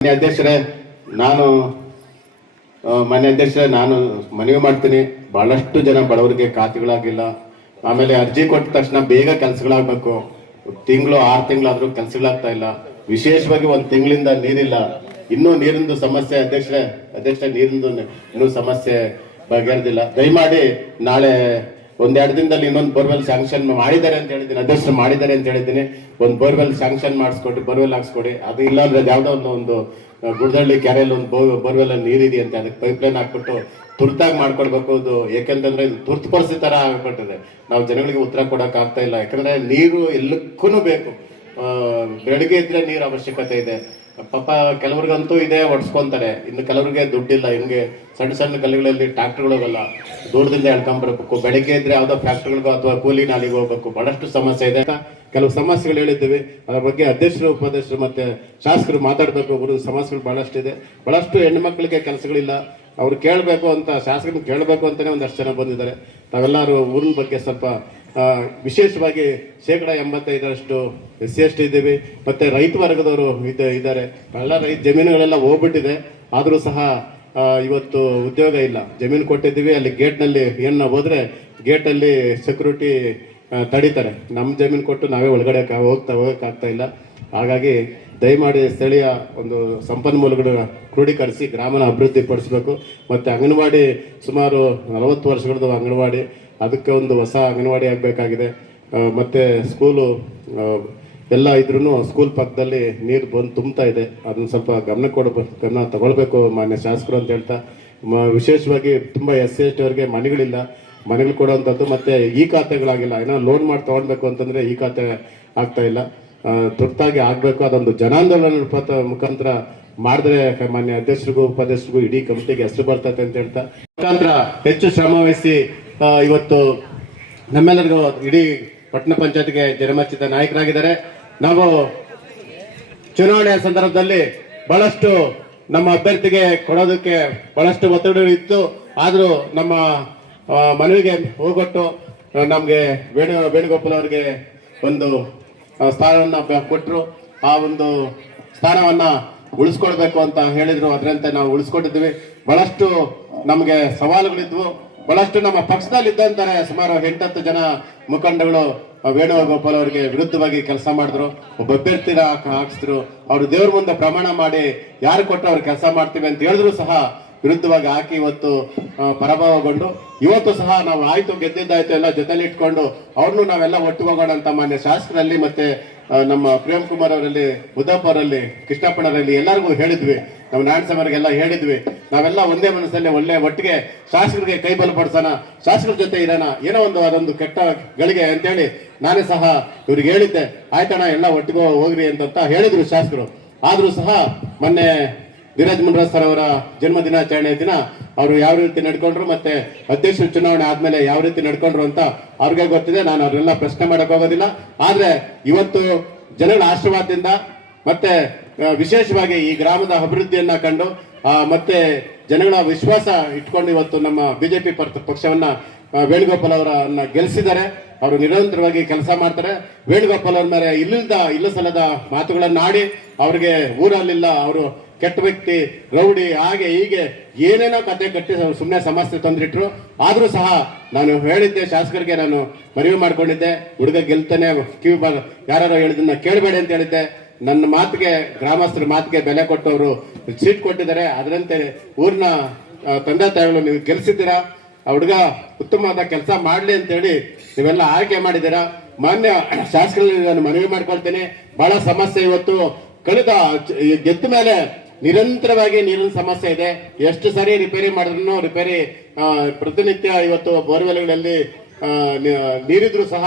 ಮಾನ್ಯ ಅಧ್ಯಕ್ಷರೇ, ನಾನು ನಾನು ಮನವಿ ಮಾಡ್ತೀನಿ. ಬಹಳಷ್ಟು ಜನ ಬಡವರಿಗೆ ಖಾತೆಗಳಾಗಿಲ್ಲ. ಆಮೇಲೆ ಅರ್ಜಿ ಕೊಟ್ಟ ತಕ್ಷಣ ಬೇಗ ಕೆಲಸಗಳಾಗಬೇಕು. ತಿಂಗಳು 6 ತಿಂಗಳಾದ್ರೂ ಕೆಲಸಗಳಾಗ್ತಾ ಇಲ್ಲ. ವಿಶೇಷವಾಗಿ 1 ತಿಂಗಳಿಂದ ನೀರಿಲ್ಲ. ಇನ್ನೂ ನೀರಿಂದು ಸಮಸ್ಯೆ ಅಧ್ಯಕ್ಷ ನೀರಿಂದು ಇನ್ನೂ ಸಮಸ್ಯೆ ಬಗೆಹರಿದಿಲ್ಲ. ದಯಮಾಡಿ ನಾಳೆ 1-2 ದಿನದಲ್ಲಿ ಇನ್ನೊಂದು ಬೋರ್ವೆಲ್ ಸ್ಯಾಂಕ್ಷನ್ ಮಾಡಿದ್ದಾರೆ ಅಂತ ಹೇಳಿದ್ದೀನಿ. ಅಧ್ಯಕ್ಷರು ಮಾಡಿದ್ದಾರೆ ಅಂತ ಹೇಳಿದ್ದೀನಿ. ಒಂದು ಬೋರ್ವೆಲ್ ಸ್ಯಾಂಕ್ಷನ್ ಮಾಡಿಸ್ಕೊಟ್ಟು ಬೋರ್ವೆಲ್ ಹಾಕ್ಸ್ಕೊಡಿ. ಅದು ಇಲ್ಲ ಅಂದ್ರೆ ಯಾವುದೋ ಒಂದು ಗುಡ್ದಳ್ಳಿ ಕೆರೆಯಲ್ಲಿ ಒಂದು ಬೋರ್ವೆಲ್ ನೀರಿದೆಯಂತೆ, ಅದಕ್ಕೆ ಪೈಪ್ಲೈನ್ ಹಾಕ್ಬಿಟ್ಟು ತುರ್ತಾಗಿ ಮಾಡ್ಕೊಡ್ಬೇಕು. ಅದು ಯಾಕೆಂತಂದ್ರೆ ಇದು ತುರ್ತು ಪರಿಸ್ಥಿತಿ ತರ ಆಗ್ಬಿಟ್ಟಿದೆ. ನಾವು ಜನಗಳಿಗೆ ಉತ್ತರ ಕೊಡಕ್ ಆಗ್ತಾ ಇಲ್ಲ. ಯಾಕಂದ್ರೆ ನೀರು ಎಲ್ಲಕ್ಕೂ ಬೇಕು. ಬೆಳಗ್ಗೆ ಇದ್ರೆ ನೀರು ಅವಶ್ಯಕತೆ ಇದೆ. ಪಾಪ ಕೆಲವ್ರಿಗಂತೂ ಇದೆ, ಒಡ್ಸ್ಕೊಂತಾರೆ. ಇನ್ನು ಕೆಲವ್ರಿಗೆ ದುಡ್ಡಿಲ್ಲ. ಹಿಂಗೆ ಸಣ್ಣ ಸಣ್ಣ ಗಲ್ಲಿಗಳಲ್ಲಿ ಟ್ರಾಕ್ಟರ್ಗಳಿಗಲ್ಲ, ದೂರದಿಂದ ಎಳ್ಕೊಂಡ್ಬರ್ಬೇಕು. ಬೆಳಗ್ಗೆ ಇದ್ರೆ ಯಾವ್ದೋ ಫ್ಯಾಕ್ಟ್ರಿಗಳಿಗೋ ಅಥವಾ ಕೂಲಿ ನಾಲಿಗೆ ಹೋಗ್ಬೇಕು. ಬಹಳಷ್ಟು ಸಮಸ್ಯೆ ಇದೆ. ಕೆಲವು ಸಮಸ್ಯೆಗಳು ಹೇಳಿದ್ದೀವಿ. ಅದರ ಬಗ್ಗೆ ಅಧ್ಯಕ್ಷರು, ಉಪಾಧ್ಯಕ್ಷರು ಮತ್ತೆ ಶಾಸಕರು ಮಾತಾಡಬೇಕು. ಊರಿನ ಸಮಸ್ಯೆಗಳು ಬಹಳಷ್ಟಿದೆ. ಬಹಳಷ್ಟು ಹೆಣ್ಣು ಮಕ್ಕಳಿಗೆ ಕೆಲಸಗಳಿಲ್ಲ. ಅವ್ರು ಕೇಳಬೇಕು ಅಂತ, ಶಾಸಕರನ್ನ ಕೇಳಬೇಕು ಅಂತಾನೆ ಒಂದಷ್ಟು ಜನ ಬಂದಿದ್ದಾರೆ. ತಾವೆಲ್ಲರೂ ಊರಿನ ಬಗ್ಗೆ ಸ್ವಲ್ಪ ವಿಶೇಷವಾಗಿ 85% SC/ST ಇದ್ದೀವಿ. ಮತ್ತೆ ರೈತ ವರ್ಗದವರು ಇದ್ದಾರೆ. ಎಲ್ಲ ರೈತ ಜಮೀನುಗಳೆಲ್ಲ ಹೋಗ್ಬಿಟ್ಟಿದೆ. ಆದರೂ ಸಹ ಇವತ್ತು ಉದ್ಯೋಗ ಇಲ್ಲ. ಜಮೀನು ಕೊಟ್ಟಿದ್ದೀವಿ. ಅಲ್ಲಿ ಗೇಟ್ನಲ್ಲಿ ಏನು ಹೋದ್ರೆ ಗೇಟಲ್ಲಿ ಸೆಕ್ಯೂರಿಟಿ ತಡೀತಾರೆ. ನಮ್ಮ ಜಮೀನು ಕೊಟ್ಟು ನಾವೇ ಒಳಗಡೆ ಹೋಗಕ್ಕಾಗ್ತಾ ಇಲ್ಲ. ಹಾಗಾಗಿ ದಯಮಾಡಿ ಸ್ಥಳೀಯ ಒಂದು ಸಂಪನ್ಮೂಲಗಳು ಕ್ರೋಢೀಕರಿಸಿ ಗ್ರಾಮನ ಅಭಿವೃದ್ಧಿ ಪಡಿಸಬೇಕು. ಮತ್ತು ಅಂಗನವಾಡಿ ಸುಮಾರು 40 ವರ್ಷಗಳದ್ದು ಅಂಗನವಾಡಿ, ಅದಕ್ಕೆ ಒಂದು ಹೊಸ ಅಂಗನವಾಡಿ ಆಗಬೇಕಾಗಿದೆ. ಮತ್ತು ಸ್ಕೂಲು ಎಲ್ಲ ಇದ್ರೂ ಸ್ಕೂಲ್ ಪಕ್ಕದಲ್ಲಿ ನೀರು ಬಂದು ತುಂಬ್ತಾ ಇದೆ. ಅದನ್ನು ಸ್ವಲ್ಪ ಗಮನ ತಗೊಳ್ಬೇಕು ಮಾನ್ಯ ಶಾಸಕರು ಅಂತ ಹೇಳ್ತಾ, ವಿಶೇಷವಾಗಿ ತುಂಬ SC/ST ಅವರಿಗೆ ಮನೆಗಳು ಕೊಡುವಂಥದ್ದು. ಮತ್ತು ಈ ಖಾತೆಗಳಾಗಿಲ್ಲ. ಏನೋ ಲೋನ್ ಮಾಡಿ ತೊಗೊಳ್ಬೇಕು ಅಂತಂದರೆ ಈ ಖಾತೆ ಆಗ್ತಾ ಇಲ್ಲ. ತುರ್ತಾಗಿ ಆಗಬೇಕು. ಅದೊಂದು ಜನಾಂದೋಲನ ಮುಖಾಂತರ ಮಾಡಿದ್ರೆ ಮಾನ್ಯ ಅಧ್ಯಕ್ಷರಿಗೂ ಉಪಾಧ್ಯಕ್ಷರಿಗೂ ಇಡೀ ಕಮಿಟಿಗೆ ಹೆಸರು ಬರ್ತೈತೆ ಅಂತ ಹೇಳ್ತಾ, ಮುಖಾಂತರ ಹೆಚ್ಚು ಶ್ರಮ ವಹಿಸಿ ಇವತ್ತು ನಮ್ಮೆಲ್ಲರಿಗೂ ಇಡೀ ಪಟ್ಟಣ ಪಂಚಾಯತ್ಗೆ ಜನಮೆಚ್ಚಿದ ನಾಯಕರಾಗಿದ್ದಾರೆ. ನಾವು ಚುನಾವಣೆಯ ಸಂದರ್ಭದಲ್ಲಿ ಬಹಳಷ್ಟು ನಮ್ಮ ಅಭ್ಯರ್ಥಿಗೆ ಕೊಡೋದಕ್ಕೆ ಬಹಳಷ್ಟು ಒತ್ತಡ ಇತ್ತು. ಆದರೂ ನಮ್ಮ ಮನವಿಗೆ ಹೋಗೊಟ್ಟು ನಮಗೆ ವೇಣುಗೋಪಾಲ್ ಅವರಿಗೆ ಒಂದು ಸ್ಥಾನವನ್ನ ಕೊಟ್ಟರು. ಆ ಒಂದು ಸ್ಥಾನವನ್ನ ಉಳಿಸ್ಕೊಳ್ಬೇಕು ಅಂತ ಹೇಳಿದ್ರು. ಅದರಂತೆ ನಾವು ಉಳಿಸ್ಕೊಂಡಿದ್ವಿ. ಬಹಳಷ್ಟು ನಮಗೆ ಸವಾಲುಗಳಿದ್ವು. ಬಹಳಷ್ಟು ನಮ್ಮ ಪಕ್ಷದಲ್ಲಿ ಇದ್ದಂತಾರೆ ಸುಮಾರು 8-10 ಜನ ಮುಖಂಡಗಳು ವೇಣುಗೋಪಾಲ್ ಅವರಿಗೆ ವಿರುದ್ಧವಾಗಿ ಕೆಲಸ ಮಾಡಿದ್ರು. ಒಬ್ಬ ಅಭ್ಯರ್ಥಿನ ಹಾಕಿಸಿದ್ರು. ಅವರು ದೇವ್ರ ಮುಂದೆ ಪ್ರಮಾಣ ಮಾಡಿ ಯಾರು ಕೊಟ್ಟರು ಅವ್ರು ಕೆಲಸ ಮಾಡ್ತೀವಿ ಅಂತ ಹೇಳಿದ್ರು ಸಹ ವಿರುದ್ಧವಾಗಿ ಹಾಕಿ ಇವತ್ತು ಪರಾಭವಗೊಂಡು, ಇವತ್ತು ಸಹ ನಾವು ಆಯ್ತು ಗೆದ್ದಿದ್ದಾಯ್ತು ಎಲ್ಲ ಜೊತೆಲಿ ಇಟ್ಕೊಂಡು ಅವ್ರನ್ನೂ ನಾವೆಲ್ಲ ಒಟ್ಟಿಗೆ ಹೋಗೋಣ ಅಂತ ಮಾನ್ಯ ಶಾಸಕರಲ್ಲಿ ಮತ್ತೆ ನಮ್ಮ ಪ್ರೇಮ್ ಕುಮಾರ್ ಅವರಲ್ಲಿ, ಬುದ್ದಪ್ಪ ಅವರಲ್ಲಿ, ಕೃಷ್ಣಪ್ಪನವರಲ್ಲಿ ಎಲ್ಲರಿಗೂ ಹೇಳಿದ್ವಿ. ನಾವು ನಾರಾಯಣಸ್ವಾಮಿಯವರಿಗೆಲ್ಲ ಹೇಳಿದ್ವಿ. ನಾವೆಲ್ಲ ಒಂದೇ ಮನಸ್ಸಲ್ಲಿ ಒಟ್ಟಿಗೆ ಶಾಸಕರಿಗೆ ಕೈ ಬಲಪಡಿಸೋಣ, ಶಾಸಕರ ಜೊತೆ ಇರೋಣ, ಏನೋ ಅದೊಂದು ಕೆಟ್ಟ ಗಳಿಗೆ ಅಂತೇಳಿ ನಾನೇ ಸಹ ಇವ್ರಿಗೆ ಹೇಳಿದ್ದೆ. ಆಯ್ತಣ್ಣ ಎಲ್ಲ ಒಟ್ಟಿಗೆ ಹೋಗ್ರಿ ಅಂತ ಹೇಳಿದ್ರು ಶಾಸಕರು. ಆದ್ರೂ ಸಹ ಮೊನ್ನೆ ಧೀರಜ್ ಮುನ್ರಾಜ್ ಸರ್ ಅವರ ಜನ್ಮ ದಿನಾಚರಣೆ ದಿನ ಅವರು ಯಾವ ರೀತಿ ನಡ್ಕೊಂಡ್ರು, ಮತ್ತೆ ಅಧ್ಯಕ್ಷರ ಚುನಾವಣೆ ಆದ್ಮೇಲೆ ಯಾವ ರೀತಿ ನಡ್ಕೊಂಡ್ರು ಅಂತ ಅವ್ರಿಗೆ ಗೊತ್ತಿದೆ. ನಾನು ಅವ್ರನ್ನೆಲ್ಲ ಪ್ರಶ್ನೆ ಮಾಡಕ್ ಹೋಗೋದಿಲ್ಲ. ಆದ್ರೆ ಇವತ್ತು ಜನಗಳ ಆಶೀರ್ವಾದದಿಂದ ಮತ್ತೆ ವಿಶೇಷವಾಗಿ ಈ ಗ್ರಾಮದ ಅಭಿವೃದ್ಧಿಯನ್ನ ಕಂಡು ಮತ್ತೆ ಜನಗಳ ವಿಶ್ವಾಸ ಇಟ್ಕೊಂಡು ಇವತ್ತು ನಮ್ಮ ಬಿಜೆಪಿ ಪಕ್ಷವನ್ನ ವೇಣುಗೋಪಾಲ್ ಅವರನ್ನ ಗೆಲ್ಲಿಸಿದ್ದಾರೆ. ಅವರು ನಿರಂತರವಾಗಿ ಕೆಲಸ ಮಾಡ್ತಾರೆ. ವೇಣುಗೋಪಾಲ್ ಅವ್ರ ಮೇಲೆ ಇಲ್ಲ ಸಲ್ಲದ ಮಾತುಗಳನ್ನ ಆಡಿ ಅವ್ರಿಗೆ ಊರಲ್ಲಿಲ್ಲ, ಅವರು ಕೆಟ್ಟ ವ್ಯಕ್ತಿ, ರೌಡಿ, ಹಾಗೆ ಹೀಗೆ ಏನೇನೋ ಕತೆ ಕಟ್ಟಿ ಸುಮ್ಮನೆ ಸಮಸ್ಯೆ ತಂದಿಟ್ರು. ಆದ್ರೂ ಸಹ ನಾನು ಹೇಳಿದ್ದೆ, ಶಾಸಕರಿಗೆ ನಾನು ಮನವಿ ಮಾಡ್ಕೊಂಡಿದ್ದೆ, ಹುಡುಗ ಗೆಲ್ತಾನೆ, ಯಾರು ಹೇಳಿದ್ದನ್ನ ಕೇಳಬೇಡಿ ಅಂತ ಹೇಳಿದ್ದೆ. ನನ್ನ ಮಾತಿಗೆ, ಗ್ರಾಮಸ್ಥರ ಮಾತಿಗೆ ಬೆಲೆ ಕೊಟ್ಟವರು ಸೀಟ್ ಕೊಟ್ಟಿದ್ದಾರೆ. ಅದರಂತೆ ಊರಿನ ತಂದೆ ತಾಯಿಗಳು ನೀವು ಗೆಲ್ಸಿದ್ದೀರಾ, ಆ ಹುಡುಗ ಉತ್ತಮವಾದ ಕೆಲಸ ಮಾಡಲಿ ಅಂತೇಳಿ ನೀವೆಲ್ಲ ಆಯ್ಕೆ ಮಾಡಿದ್ದೀರಾ. ಮಾನ್ಯ ಶಾಸಕರಲ್ಲಿ ನಾನು ಮನವಿ ಮಾಡ್ಕೊಳ್ತೇನೆ. ಬಹಳ ಸಮಸ್ಯೆ ಇವತ್ತು ಕಳೆದ ಗೆದ್ದ ಮೇಲೆ ನಿರಂತರವಾಗಿ ನೀರಿನ ಸಮಸ್ಯೆ ಇದೆ. ಎಷ್ಟು ಸರಿ ರಿಪೇರಿ ಮಾಡಿದ್ರು ರಿಪೇರಿ ಪ್ರತಿನಿತ್ಯ ಇವತ್ತು ಬೋರ್ವೆಲ್ಗಳಲ್ಲಿ ನೀರಿದ್ರು ಸಹ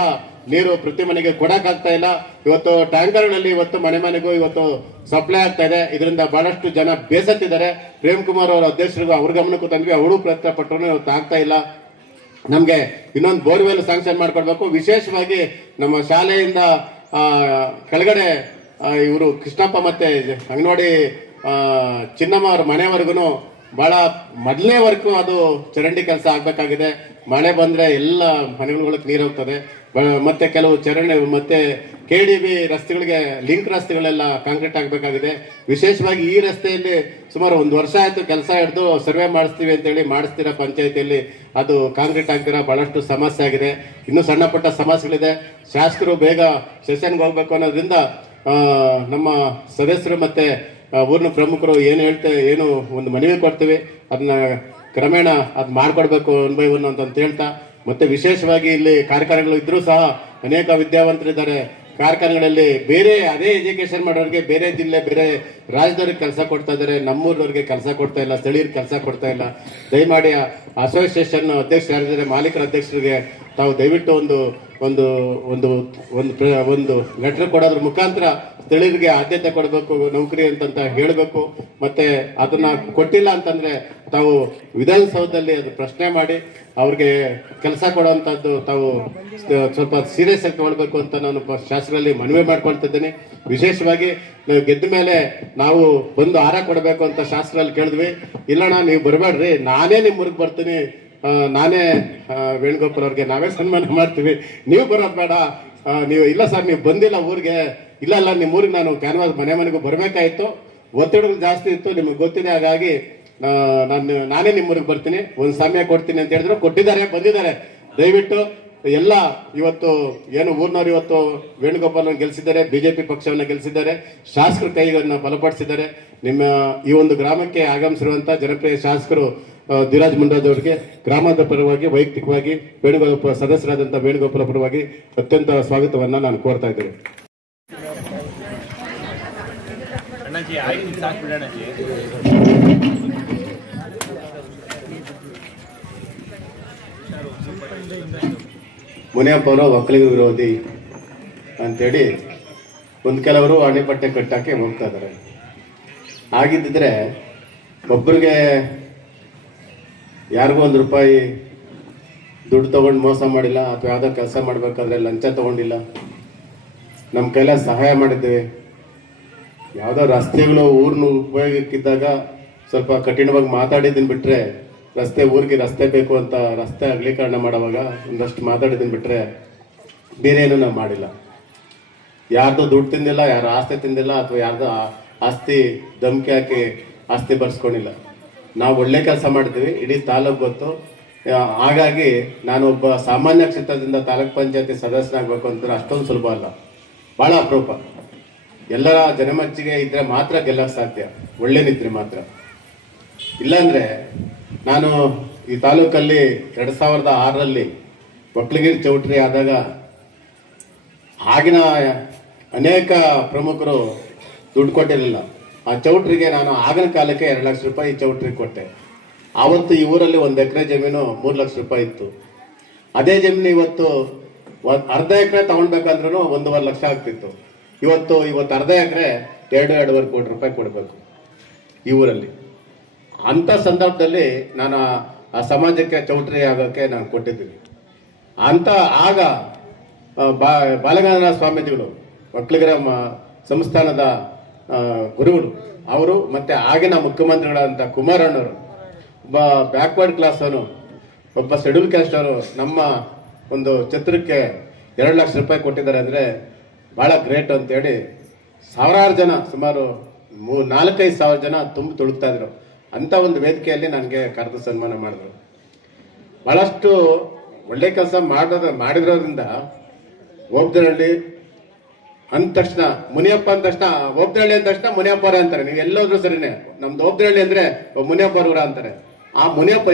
ನೀರು ಪ್ರತಿ ಮನೆಗೆ ಕೊಡಕ್ಕಾಗ್ತಾ ಇಲ್ಲ. ಇವತ್ತು ಟ್ಯಾಂಕರ್ಗಳಲ್ಲಿ ಇವತ್ತು ಮನೆಗೂ ಇವತ್ತು ಸಪ್ಲೈ ಆಗ್ತಾ ಇದೆ. ಇದರಿಂದ ಬಹಳಷ್ಟು ಜನ ಬೇಸತ್ತಿದ್ದಾರೆ. ಪ್ರೇಮ್ ಕುಮಾರ್ ಅವರ ಅಧ್ಯಕ್ಷರಿಗೂ ಅವ್ರ ಗಮನಕ್ಕೂ ತಂದ್ವಿ, ಅವರು ಪ್ರಯತ್ನ ಪಟ್ಟರು, ಇವತ್ತು ಆಗ್ತಾ ಇಲ್ಲ. ನಮ್ಗೆ ಇನ್ನೊಂದು ಬೋರ್ವೆಲ್ ಸ್ಯಾಂಕ್ಷನ್ ಮಾಡ್ಕೊಡ್ಬೇಕು. ವಿಶೇಷವಾಗಿ ನಮ್ಮ ಶಾಲೆಯಿಂದ ಕೆಳಗಡೆ ಇವರು ಕೃಷ್ಣಪ್ಪ ಮತ್ತೆ ಅಂಗನವಾಡಿ ಚಿನ್ನಮ್ಮ ಅವ್ರ ಮನೆವರೆಗೂ ಬಹಳ ಮೊದಲನೇ ವರ್ಗು ಅದು ಚರಂಡಿ ಕೆಲಸ ಆಗ್ಬೇಕಾಗಿದೆ. ಮಳೆ ಬಂದರೆ ಎಲ್ಲ ಮನೆಗಳಿಗೆ ನೀರು ಹೋಗ್ತದೆ. ಮತ್ತೆ ಕೆಲವು ಚರಂಡಿ ಮತ್ತೆ KDB ರಸ್ತೆಗಳಿಗೆ ಲಿಂಕ್ ರಸ್ತೆಗಳೆಲ್ಲ ಕಾಂಕ್ರೀಟ್ ಆಗಬೇಕಾಗಿದೆ. ವಿಶೇಷವಾಗಿ ಈ ರಸ್ತೆಯಲ್ಲಿ ಸುಮಾರು 1 ವರ್ಷ ಆಯಿತು ಕೆಲಸ ಹಿಡಿದು ಸರ್ವೆ ಮಾಡಿಸ್ತೀವಿ ಅಂತೇಳಿ ಮಾಡಿಸ್ತೀರಾ ಪಂಚಾಯತಿಯಲ್ಲಿ, ಅದು ಕಾಂಕ್ರೀಟ್ ಆಗ್ತೀರಾ ಬಹಳಷ್ಟು ಸಮಸ್ಯೆ ಆಗಿದೆ. ಇನ್ನೂ ಸಣ್ಣ ಪುಟ್ಟ ಸಮಸ್ಯೆಗಳಿದೆ. ಶಾಸಕರು ಬೇಗ ಸೆಷನ್ಗೆ ಹೋಗ್ಬೇಕು ಅನ್ನೋದ್ರಿಂದ ನಮ್ಮ ಸದಸ್ಯರು ಮತ್ತೆ ಊರಿನ ಪ್ರಮುಖರು ಏನು ಒಂದು ಮನವಿ ಕೊಡ್ತೀವಿ, ಅದನ್ನ ಕ್ರಮೇಣ ಅದು ಮಾಡಿಕೊಡ್ಬೇಕು ಒನ್ ಬೈ ಒನ್ ಅಂತ ಹೇಳ್ತಾ, ಮತ್ತೆ ವಿಶೇಷವಾಗಿ ಇಲ್ಲಿ ಕಾರ್ಖಾನೆಗಳು ಇದ್ರೂ ಸಹ ಅನೇಕ ವಿದ್ಯಾವಂತರಿದ್ದಾರೆ. ಕಾರ್ಖಾನೆಗಳಲ್ಲಿ ಬೇರೆ ಅದೇ ಎಜುಕೇಶನ್ ಮಾಡೋರಿಗೆ ಬೇರೆ ಜಿಲ್ಲೆ ಬೇರೆ ರಾಜ್ಯದವ್ರಿಗೆ ಕೆಲಸ ಕೊಡ್ತಾ ಇದ್ದಾರೆ, ನಮ್ಮೂರಿನವ್ರಿಗೆ ಕೆಲಸ ಕೊಡ್ತಾ ಇಲ್ಲ, ಸ್ಥಳೀಯರಿಗೆ ಕೆಲಸ ಕೊಡ್ತಾ ಇಲ್ಲ. ದಯಮಾಡಿ ಅಸೋಸಿಯೇಷನ್ ಅಧ್ಯಕ್ಷರು ಯಾರಿದ್ದಾರೆ, ಮಾಲೀಕರ ಅಧ್ಯಕ್ಷರಿಗೆ ತಾವು ದಯವಿಟ್ಟು ಒಂದು ಒಂದು ಒಂದು ಒಂದು ಲೆಟರ್ ಕೊಡೋದ್ರ ಮುಖಾಂತರ ಸ್ಥಳೀಯರಿಗೆ ಆದ್ಯತೆ ಕೊಡಬೇಕು ನೌಕರಿ ಅಂತ ಹೇಳಬೇಕು. ಮತ್ತೆ ಅದನ್ನ ಕೊಟ್ಟಿಲ್ಲ ಅಂತಂದ್ರೆ ತಾವು ವಿಧಾನಸೌಧದಲ್ಲಿ ಅದು ಪ್ರಶ್ನೆ ಮಾಡಿ ಅವ್ರಿಗೆ ಕೆಲಸ ಕೊಡುವಂಥದ್ದು ತಾವು ಸ್ವಲ್ಪ ಸೀರಿಯಸ್ ಆಗಿ ತಗೊಳ್ಬೇಕು ಅಂತ ನಾನು ಶಾಸಕರಲ್ಲಿ ಮನವಿ ಮಾಡ್ಕೊಳ್ತಿದ್ದೇನೆ. ವಿಶೇಷವಾಗಿ ನಾವು ಗೆದ್ದ ಮೇಲೆ ನಾವು ಬಂದು ಆರ ಕೊಡಬೇಕು ಅಂತ ಶಾಸಕರಲ್ಲಿ ಕೇಳಿದ್ವಿ. ಇಲ್ಲಣ್ಣ ನೀವು ಬರಬೇಡ್ರಿ, ನಾನೇ ನಿಮ್ಮ ಊರಿಗೆ ಬರ್ತೀನಿ, ನಾನೇ ವೇಣುಗೋಪಾಲ್ ಅವ್ರಿಗೆ ನಾವೇ ಸನ್ಮಾನ ಮಾಡ್ತೀವಿ, ನೀವು ಬರೋದು ಬೇಡ, ನೀವು ಇಲ್ಲ ಸರ್ ನೀವು ಬಂದಿಲ್ಲ ಊರಿಗೆ, ಇಲ್ಲ ನಿಮ್ಮ ಊರಿಗೆ ನಾನು ಕ್ಯಾನ್ವಾಸ್ ಮನೆಗೂ ಬರಬೇಕಾಯಿತು, ಒತ್ತಡಗಳು ಜಾಸ್ತಿ ಇತ್ತು ನಿಮಗೆ ಗೊತ್ತಿದೆ, ಹಾಗಾಗಿ ನಾನೇ ನಿಮ್ಮೂರಿಗೆ ಬರ್ತೀನಿ, ಒಂದು ಸಮಯ ಕೊಡ್ತೀನಿ ಅಂತ ಹೇಳಿದ್ರು. ಕೊಟ್ಟಿದ್ದಾರೆ, ಬಂದಿದ್ದಾರೆ. ದಯವಿಟ್ಟು ಎಲ್ಲ ಇವತ್ತು ಏನು ಊರಿನವ್ರು ಇವತ್ತು ವೇಣುಗೋಪಾಲ್ ಗೆಲ್ಲಿಸಿದ್ದಾರೆ, ಬಿಜೆಪಿ ಪಕ್ಷವನ್ನು ಗೆಲ್ಲಿಸಿದ್ದಾರೆ, ಶಾಸಕರ ಕೈಗಳನ್ನು ಬಲಪಡಿಸಿದ್ದಾರೆ. ನಿಮ್ಮ ಈ ಒಂದು ಗ್ರಾಮಕ್ಕೆ ಆಗಮಿಸಿರುವಂತ ಜನಪ್ರಿಯ ಶಾಸಕರು ಧೀರಾಜ್ ಮುಂಡರಾಜ್ ಅವರಿಗೆ ಗ್ರಾಮದ ಪರವಾಗಿ ವೈಯಕ್ತಿಕವಾಗಿ ವೇಣುಗೋಪಾಲ ಸದಸ್ಯರಾದಂತಹ ವೇಣುಗೋಪಾಲ ಪರವಾಗಿ ಅತ್ಯಂತ ಸ್ವಾಗತವನ್ನ ನಾನು ಕೋರ್ತಾ ಇದ್ದೇನೆ. ಮುನಿಯಪ್ಪ ಅವರು ಒಕ್ಕಲಿಗ ವಿರೋಧಿ ಅಂತೇಳಿ ಕೆಲವರು ಅಣೆಪಟ್ಟೆ ಕಟ್ಟಕ್ಕೆ ಹೋಗ್ತಾ ಇದ್ದಾರೆ. ಆಗಿದ್ದಿದ್ರೆ ಒಬ್ಬರಿಗೆ ಯಾರಿಗೂ ₹1 ದುಡ್ಡು ತಗೊಂಡು ಮೋಸ ಮಾಡಿಲ್ಲ, ಅಥವಾ ಯಾವುದೋ ಕೆಲಸ ಮಾಡಬೇಕಾದ್ರೆ ಲಂಚ ತಗೊಂಡಿಲ್ಲ, ನಮ್ಮ ಕೈಲ ಸಹಾಯ ಮಾಡಿದ್ದೇವೆ. ಯಾವುದೋ ರಸ್ತೆಗಳು ಊರಿನ ಉಪಯೋಗಕ್ಕಿದ್ದಾಗ ಸ್ವಲ್ಪ ಕಠಿಣವಾಗಿ ಮಾತಾಡಿದ್ದನ್ನು ಬಿಟ್ಟರೆ, ಊರಿಗೆ ರಸ್ತೆ ಬೇಕು ಅಂತ ರಸ್ತೆ ಅಗಲೀಕರಣ ಮಾಡುವಾಗ ಒಂದಷ್ಟು ಮಾತಾಡಿದ್ದನ್ನು ಬಿಟ್ಟರೆ ಬೇರೆ ಏನೂ ನಾವು ಮಾಡಿಲ್ಲ. ಯಾರ್ದು ದುಡ್ಡು ತಿಂದಿಲ್ಲ, ಯಾರು ಆಸ್ತಿ ತಿಂದಿಲ್ಲ, ಅಥವಾ ಯಾರ್ದು ಆಸ್ತಿ ಧಮಕಿ ಹಾಕಿ ಆಸ್ತಿ ಬರ್ಸ್ಕೊಂಡಿಲ್ಲ. ನಾವು ಒಳ್ಳೆ ಕೆಲಸ ಮಾಡಿದ್ವಿ, ಇಡೀ ತಾಲೂಕು ಗೊತ್ತು. ಹಾಗಾಗಿ ನಾನು ಒಬ್ಬ ಸಾಮಾನ್ಯ ಕ್ಷೇತ್ರದಿಂದ ತಾಲೂಕ್ ಪಂಚಾಯತಿ ಸದಸ್ಯನಾಗಬೇಕು ಅಂತಂದ್ರೆ ಅಷ್ಟೊಂದು ಸುಲಭ ಅಲ್ಲ, ಭಾಳ ಅಪರೂಪ. ಎಲ್ಲರ ಜನಮೆಚ್ಚುಗೆ ಇದ್ರೆ ಮಾತ್ರ ಗೆಲ್ಲಕ್ಕೆ ಸಾಧ್ಯ, ಒಳ್ಳೆನಿದ್ರೆ ಮಾತ್ರ. ಇಲ್ಲಾಂದ್ರೆ ನಾನು ಈ ತಾಲೂಕಲ್ಲಿ 2006ರಲ್ಲಿ ಒಕ್ಕಲಿಗರ ಚೌಟ್ರಿ ಆದಾಗ ಆಗಿನ ಅನೇಕ ಪ್ರಮುಖರು ದುಡ್ಡು ಕೊಟ್ಟಿರಲಿಲ್ಲ. ಆ ಚೌಟ್ರಿಗೆ ನಾನು ಆಗಿನ ಕಾಲಕ್ಕೆ ₹2 ಲಕ್ಷ ಚೌಟ್ರಿಗೆ ಕೊಟ್ಟೆ. ಆವತ್ತು ಈ ಊರಲ್ಲಿ 1 ಎಕರೆ ಜಮೀನು ₹3 ಲಕ್ಷ ಇತ್ತು. ಅದೇ ಜಮೀನು ಇವತ್ತು ಅರ್ಧ ಎಕರೆ ತಗೊಳ್ಬೇಕಂದ್ರೂ ₹1.5 ಲಕ್ಷ ಆಗ್ತಿತ್ತು. ಇವತ್ತು ಅರ್ಧ ಎಕರೆ ₹2.5 ಕೋಟಿ ಕೊಡಬೇಕು ಈ ಊರಲ್ಲಿ. ಅಂಥ ಸಂದರ್ಭದಲ್ಲಿ ನಾನು ಆ ಸಮಾಜಕ್ಕೆ ಚೌಟ್ರಿ ಆಗೋಕ್ಕೆ ನಾನು ಕೊಟ್ಟಿದ್ದೀನಿ. ಆಗ ಬಾಲಗಂಗಾಧರ ಸ್ವಾಮೀಜಿಗಳು ಒಕ್ಕಲಿಗರ ಸಂಸ್ಥಾನದ ಗುರುಗಳು ಅವರು, ಮತ್ತೆ ಆಗಿನ ಮುಖ್ಯಮಂತ್ರಿಗಳಾದಂಥ ಕುಮಾರಣ್ಣವರು, ಒಬ್ಬ ಬ್ಯಾಕ್ವರ್ಡ್ ಕ್ಲಾಸ್ ಅವನು, ಒಬ್ಬ ಶೆಡ್ಯೂಲ್ ಕ್ಯಾಸ್ಟ್ ಅವರು ನಮ್ಮ ಒಂದು ಚಿತ್ರಕ್ಕೆ ₹2 ಲಕ್ಷ ಕೊಟ್ಟಿದ್ದಾರೆ ಅಂದರೆ ಭಾಳ ಗ್ರೇಟ್ ಅಂತೇಳಿ ಸಾವಿರಾರು ಜನ, ಸುಮಾರು 4-5 ಸಾವಿರ ಜನ ತುಳುಕ್ತಾ ಇದ್ರು. ಅಂಥ ಒಂದು ವೇದಿಕೆಯಲ್ಲಿ ನನಗೆ ಕರೆದು ಸನ್ಮಾನ ಮಾಡಿದ್ರು. ಭಾಳಷ್ಟು ಒಳ್ಳೆ ಕೆಲಸ ಮಾಡಿದ್ರಿಂದ ಓಬ್ದರಳ್ಳಿ ಅಂದ ತಕ್ಷಣ ಮುನಿಯಪ್ಪ ಅಂದ ತಕ್ಷಣ, ಓಬ್ದರಳ್ಳಿ ಅಂದ ತಕ್ಷಣ ಮುನಿಯಪ್ಪರ ಅಂತಾರೆ. ನೀವು ಎಲ್ಲೋದ್ರೂ ಸರಿನೇ, ನಮ್ದು ಓಬ್ದರಳ್ಳಿ ಅಂದ್ರೆ ಮುನಿಯಪ್ಪರವರ ಅಂತಾರೆ. ಆ ಮುನಿಯಪ್ಪ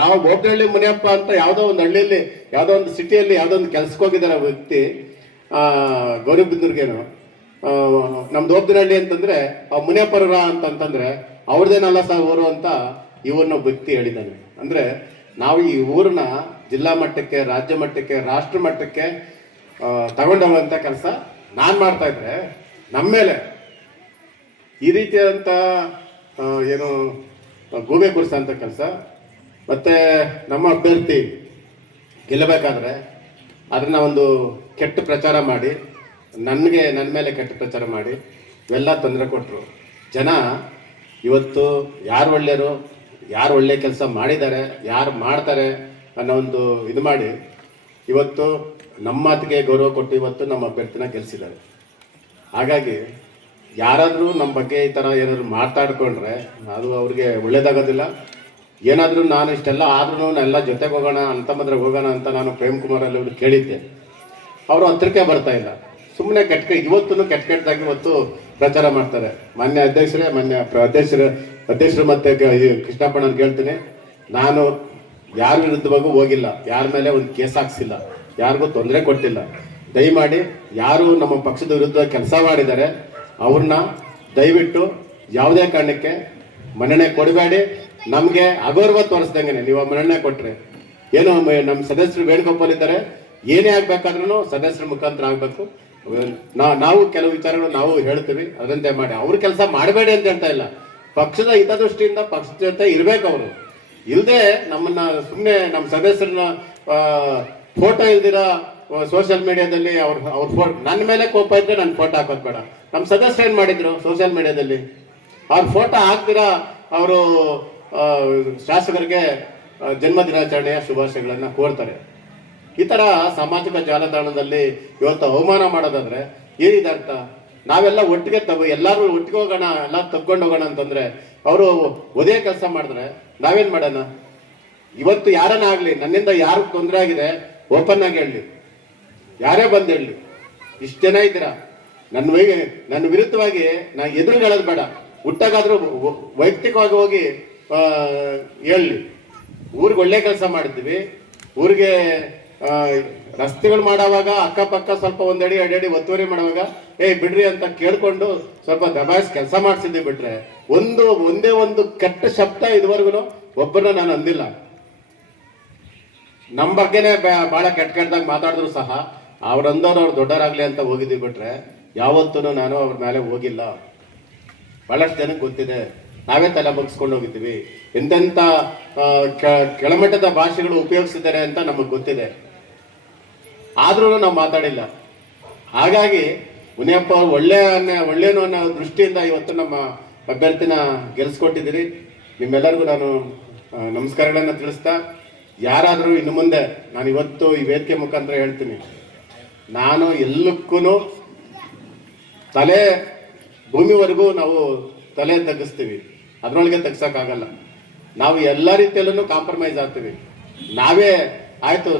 ಆ ಓಬ್ದರಳ್ಳಿ ಮುನಿಯಪ್ಪ ಅಂತ ಯಾವುದೋ ಒಂದು ಹಳ್ಳಿಯಲ್ಲಿ, ಯಾವುದೋ ಒಂದು ಸಿಟಿಯಲ್ಲಿ ಯಾವುದೋ ಒಂದು ಕೆಲ್ಸಕ್ಕೆ ಹೋಗಿದ್ದಾರೆ ವ್ಯಕ್ತಿ, ಗೌರಿಬಿದನೂರ್ಗೇನು, ನಮ್ದು ಓಬ್ದರಳ್ಳಿ ಅಂತಂದ್ರೆ ಮುನಿಯಪ್ಪರ ಅಂತಂದ್ರೆ ಅವ್ರದ್ದೇನಲ್ಲ ಸಹ ಊರು ಅಂತ ಇವನ್ನ ವ್ಯಕ್ತಿ ಹೇಳಿದ್ದಾನೆ. ಅಂದ್ರೆ ನಾವು ಈ ಊರನ್ನ ಜಿಲ್ಲಾ ಮಟ್ಟಕ್ಕೆ, ರಾಜ್ಯ ಮಟ್ಟಕ್ಕೆ, ರಾಷ್ಟ್ರ ಮಟ್ಟಕ್ಕೆ ತಗೊಂಡೋಗುವಂತ ಕೆಲಸ ನಾನು ಮಾಡ್ತಾ ಇದ್ರೆ ನಮ್ಮ ಮೇಲೆ ಈ ರೀತಿಯಾದಂಥ ಏನು ಗೂಬೆ ಕುರಿಸಂತ ಕೆಲಸ, ಮತ್ತೆ ನಮ್ಮ ಅಭ್ಯರ್ಥಿ ಗೆಲ್ಲಬೇಕಾದ್ರೆ ಅದನ್ನ ಒಂದು ಕೆಟ್ಟ ಪ್ರಚಾರ ಮಾಡಿ, ನನ್ನ ಮೇಲೆ ಕೆಟ್ಟ ಪ್ರಚಾರ ಮಾಡಿ ಇವೆಲ್ಲ ತೊಂದರೆ ಕೊಟ್ಟರು. ಜನ ಇವತ್ತು ಯಾರು ಒಳ್ಳೆಯರು, ಯಾರು ಒಳ್ಳೆ ಕೆಲಸ ಮಾಡಿದ್ದಾರೆ, ಯಾರು ಮಾಡ್ತಾರೆ ಅನ್ನೋ ಒಂದು ಇದು ಮಾಡಿ ಇವತ್ತು ನಮ್ಮ ಮಾತಿಗೆ ಗೌರವ ಕೊಟ್ಟು ಇವತ್ತು ನಮ್ಮ ಅಭ್ಯರ್ಥಿನ ಗೆಲ್ಲಿಸಿದ್ದಾರೆ. ಹಾಗಾಗಿ ಯಾರಾದರೂ ನಮ್ಮ ಬಗ್ಗೆ ಈ ಥರ ಏನಾದರೂ ಮಾತಾಡ್ಕೊಂಡ್ರೆ ಅದು ಅವ್ರಿಗೆ ಒಳ್ಳೇದಾಗೋದಿಲ್ಲ. ಏನಾದರೂ ನಾನು ಇಷ್ಟೆಲ್ಲ ಆದ್ರೂ ಎಲ್ಲ ಜೊತೆಗೆ ಹೋಗೋಣ ಅಂತಂಬದ್ರಾಗ ಹೋಗೋಣ ಅಂತ ನಾನು ಪ್ರೇಮ್ ಕುಮಾರ್ ಅಲ್ಲಿ ಅವ್ರು ಕೇಳಿದ್ದೆ. ಅವರು ಹತ್ರಕ್ಕೆ ಬರ್ತಾ ಇಲ್ಲ, ಸುಮ್ಮನೆ ಇವತ್ತು ಕೆಟ್ಟದಾಗಿ ಇವತ್ತು ಪ್ರಚಾರ ಮಾಡ್ತಾರೆ. ಮಾನ್ಯ ಅಧ್ಯಕ್ಷರು ಮತ್ತೆ ಕೃಷ್ಣಪ್ಪಣ್ಣ ಕೇಳ್ತೀನಿ, ನಾನು ಯಾರ ವಿರುದ್ಧವಾಗೂ ಹೋಗಿಲ್ಲ, ಯಾರ ಮೇಲೆ ಒಂದು ಕೇಸ್ ಹಾಕ್ಸಿಲ್ಲ, ಯಾರಿಗೂ ತೊಂದರೆ ಕೊಟ್ಟಿಲ್ಲ. ದಯಮಾಡಿ ಯಾರು ನಮ್ಮ ಪಕ್ಷದ ವಿರುದ್ಧ ಕೆಲಸ ಮಾಡಿದ್ದಾರೆ ಅವ್ರನ್ನ ದಯವಿಟ್ಟು ಯಾವುದೇ ಕಾರಣಕ್ಕೆ ಮನ್ನಣೆ ಕೊಡಬೇಡಿ. ನಮಗೆ ಅಗೌರವ ತೋರಿಸ್ದಂಗೆ ನೀವು ಮನ್ನಣೆ ಕೊಟ್ರೆ ಏನು, ನಮ್ಮ ಸದಸ್ಯರು ವೇಣುಗೋಪಾಲ್ ಇದ್ದಾರೆ, ಏನೇ ಆಗ್ಬೇಕಾದ್ರೂ ಸದಸ್ಯರ ಮುಖಾಂತರ ಆಗ್ಬೇಕು. ನಾವು ಕೆಲವು ವಿಚಾರಗಳು ನಾವು ಹೇಳ್ತೀವಿ, ಅದರಂತೆ ಮಾಡಿ. ಅವ್ರ ಕೆಲಸ ಮಾಡಬೇಡಿ ಅಂತ ಹೇಳ್ತಾ ಇಲ್ಲ, ಪಕ್ಷದ ಹಿತದೃಷ್ಟಿಯಿಂದ ಪಕ್ಷದ ಜೊತೆ ಇರ್ಬೇಕು. ಅವರು ಇಲ್ಲದೆ ನಮ್ಮನ್ನ ಸುಮ್ಮನೆ ನಮ್ಮ ಸದಸ್ಯರನ್ನ ಫೋಟೋ ಇಲ್ದಿರ ಸೋಷಿಯಲ್ ಮೀಡಿಯಾದಲ್ಲಿ ಅವ್ರ ಫೋಟೋ ನನ್ನ ಮೇಲೆ ಕೋಪ ಇದ್ರೆ ನನ್ನ ಫೋಟೋ ಹಾಕೋದು ಬೇಡ. ನಮ್ಮ ಸದಸ್ಯರು ಏನ್ ಮಾಡಿದ್ರು ಸೋಷಿಯಲ್ ಮೀಡಿಯಾದಲ್ಲಿ, ಅವ್ರ ಫೋಟೋ ಹಾಕ್ದಿರ ಅವರು ಶಾಸಕರಿಗೆ ಜನ್ಮದಿನಾಚರಣೆಯ ಶುಭಾಶಯಗಳನ್ನ ಕೋರ್ತಾರೆ. ಈ ತರ ಸಾಮಾಜಿಕ ಜಾಲತಾಣದಲ್ಲಿ ಇವತ್ತು ಅವಮಾನ ಮಾಡೋದಾದ್ರೆ ಏನಿದೆ ಅರ್ಥ? ನಾವೆಲ್ಲ ಒಟ್ಟಿಗೆ ಎಲ್ಲಾರು ಒಟ್ಟಿಗೆ ಹೋಗೋಣ, ಎಲ್ಲ ತಗೊಂಡು ಹೋಗೋಣ ಅಂತಂದ್ರೆ ಅವರು ಒದೇ ಕೆಲಸ ಮಾಡಿದ್ರೆ ನಾವೇನ್ ಮಾಡೋಣ? ಇವತ್ತು ಯಾರನ್ನ ಆಗ್ಲಿ, ನನ್ನಿಂದ ಯಾರು ತೊಂದರೆ ಆಗಿದೆ ಓಪನ್ ಆಗಿ ಹೇಳಿ, ಯಾರೇ ಬಂದು ಹೇಳಿ. ಇಷ್ಟು ಜನ ಇದ್ದೀರಾ, ನನ್ನ ವಿರುದ್ಧವಾಗಿ ನಾ ಎದುರು ಹೇಳೋದು ಬೇಡ, ಹುಟ್ಟಾಗಾದ್ರೂ ವೈಯಕ್ತಿಕವಾಗಿ ಹೋಗಿ ಹೇಳಿ. ಊರಿಗೆ ಒಳ್ಳೆ ಕೆಲಸ ಮಾಡಿದ್ವಿ, ಊರಿಗೆ ರಸ್ತೆಗಳು ಮಾಡೋವಾಗ ಅಕ್ಕಪಕ್ಕ ಸ್ವಲ್ಪ ಒಂದಡಿ ಎರಡಡಿ ಒತ್ತುವರಿ ಮಾಡುವಾಗ ಬಿಡ್ರಿ ಅಂತ ಕೇಳ್ಕೊಂಡು ಸ್ವಲ್ಪ ದಬಾಯಿಸಿ ಕೆಲಸ ಮಾಡಿಸಿದ್ವಿ. ಬಿಟ್ರೆ ಒಂದೇ ಒಂದು ಕೆಟ್ಟ ಶಬ್ದ ಇದುವರೆಗೂ ಒಬ್ಬರನ್ನ ನಾನು ಅಂದಿಲ್ಲ. ನಮ್ಮ ಬಗ್ಗೆನೆ ಬಹಳ ಕೆಟ್ಟದಾಗ ಮಾತಾಡಿದ್ರು ಸಹ ಅವ್ರಂದವ್ರು ಅವ್ರು ದೊಡ್ಡರಾಗ್ಲಿ ಅಂತ ಹೋಗಿದ್ವಿ. ಬಿಟ್ರೆ ಯಾವತ್ತೂ ನಾನು ಅವ್ರ ಮೇಲೆ ಹೋಗಿಲ್ಲ. ಬಹಳಷ್ಟು ಜನಕ್ಕೆ ಗೊತ್ತಿದೆ, ನಾವೇ ತಲೆ ಬಗ್ಸ್ಕೊಂಡು ಹೋಗಿದ್ದೀವಿ. ಎಂತೆಂಥ ಕೆಳಮಟ್ಟದ ಭಾಷೆಗಳು ಉಪಯೋಗಿಸಿದ್ದಾರೆ ಅಂತ ನಮಗೆ ಗೊತ್ತಿದೆ, ಆದ್ರೂ ನಾವು ಮಾತಾಡಿಲ್ಲ. ಹಾಗಾಗಿ ಮುನಿಯಪ್ಪ ಅವರು ಒಳ್ಳೆಯನು ಅನ್ನೋ ದೃಷ್ಟಿಯಿಂದ ಇವತ್ತು ನಮ್ಮ ಅಭ್ಯರ್ಥಿನ ಗೆಲ್ಸ್ಕೊಟ್ಟಿದ್ದೀರಿ. ನಿಮ್ಮೆಲ್ಲರಿಗೂ ನಾನು ನಮಸ್ಕಾರಗಳನ್ನ ತಿಳಿಸ್ತಾ, ಯಾರಾದರೂ ಇನ್ನು ಮುಂದೆ ನಾನು ಇವತ್ತು ಈ ವೇದಿಕೆ ಮುಖಾಂತರ ಹೇಳ್ತೀನಿ, ನಾನು ಎಲ್ಲಕ್ಕೂ ತಲೆ ಭೂಮಿವರೆಗೂ ನಾವು ತಲೆ ತಗ್ಗಿಸ್ತೀವಿ, ಅದರೊಳಗೆ ತಗ್ಸಕ್ಕಾಗಲ್ಲ. ನಾವು ಎಲ್ಲ ರೀತಿಯಲ್ಲೂ ಕಾಂಪ್ರಮೈಸ್ ಆಗ್ತೀವಿ. ನಾವೇ ಆಯ್ತು,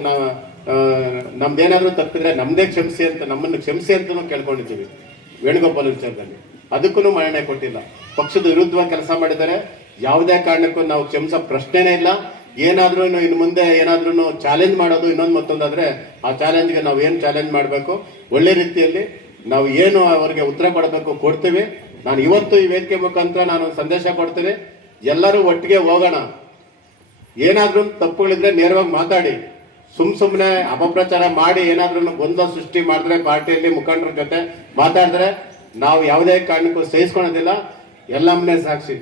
ನಮ್ದೇನಾದ್ರೂ ತಪ್ಪಿದ್ರೆ ನಮ್ದೇ ಕ್ಷಮಿಸಿ ಅಂತ, ನಮ್ಮನ್ನು ಕ್ಷಮಿಸಿ ಅಂತಲೂ ಕೇಳ್ಕೊಂಡಿದ್ದೀವಿ ವೇಣುಗೋಪಾಲ್ ವಿಚಾರದಲ್ಲಿ. ಅದಕ್ಕೂ ಮನ್ನಣೆ ಕೊಟ್ಟಿಲ್ಲ. ಪಕ್ಷದ ವಿರುದ್ಧವಾಗಿ ಕೆಲಸ ಮಾಡಿದರೆ ಯಾವುದೇ ಕಾರಣಕ್ಕೂ ನಾವು ಕ್ಷಮಿಸೋ ಪ್ರಶ್ನೆನೇ ಇಲ್ಲ. ಏನಾದ್ರೂ ಇನ್ನು ಮುಂದೆ ಏನಾದ್ರೂ ಚಾಲೆಂಜ್ ಮಾಡೋದು ಇನ್ನೊಂದು ಮತ್ತೊಂದಾದ್ರೆ ಆ ಚಾಲೆಂಜ್ಗೆ ನಾವು ಏನು ಚಾಲೆಂಜ್ ಮಾಡಬೇಕು, ಒಳ್ಳೆ ರೀತಿಯಲ್ಲಿ ನಾವು ಏನು ಅವರಿಗೆ ಉತ್ತರ ಕೊಡಬೇಕು ಕೊಡ್ತೀವಿ. ನಾನು ಇವತ್ತು ಈ ವೇದಿಕೆ ಮುಖಾಂತರ ನಾನು ಸಂದೇಶ ಕೊಡ್ತೀನಿ, ಎಲ್ಲರೂ ಒಟ್ಟಿಗೆ ಹೋಗೋಣ. ಏನಾದ್ರೂ ತಪ್ಪುಗಳಿದ್ರೆ ನೇರವಾಗಿ ಮಾತಾಡಿ, ಸುಮ್ಮನೆ ಅಪಪ್ರಚಾರ ಮಾಡಿ ಏನಾದ್ರೂ ಗೊಂದಲ ಸೃಷ್ಟಿ ಮಾಡಿದ್ರೆ ಪಾರ್ಟಿಯಲ್ಲಿ ಮುಖಂಡರ ಜೊತೆ ಮಾತಾಡಿದ್ರೆ ನಾವು ಯಾವುದೇ ಕಾರಣಕ್ಕೂ ಸಹಿಸ್ಕೊಳೋದಿಲ್ಲ. ಎಲ್ಲಮ್ಮನೇ ಸಾಕ್ಷಿ.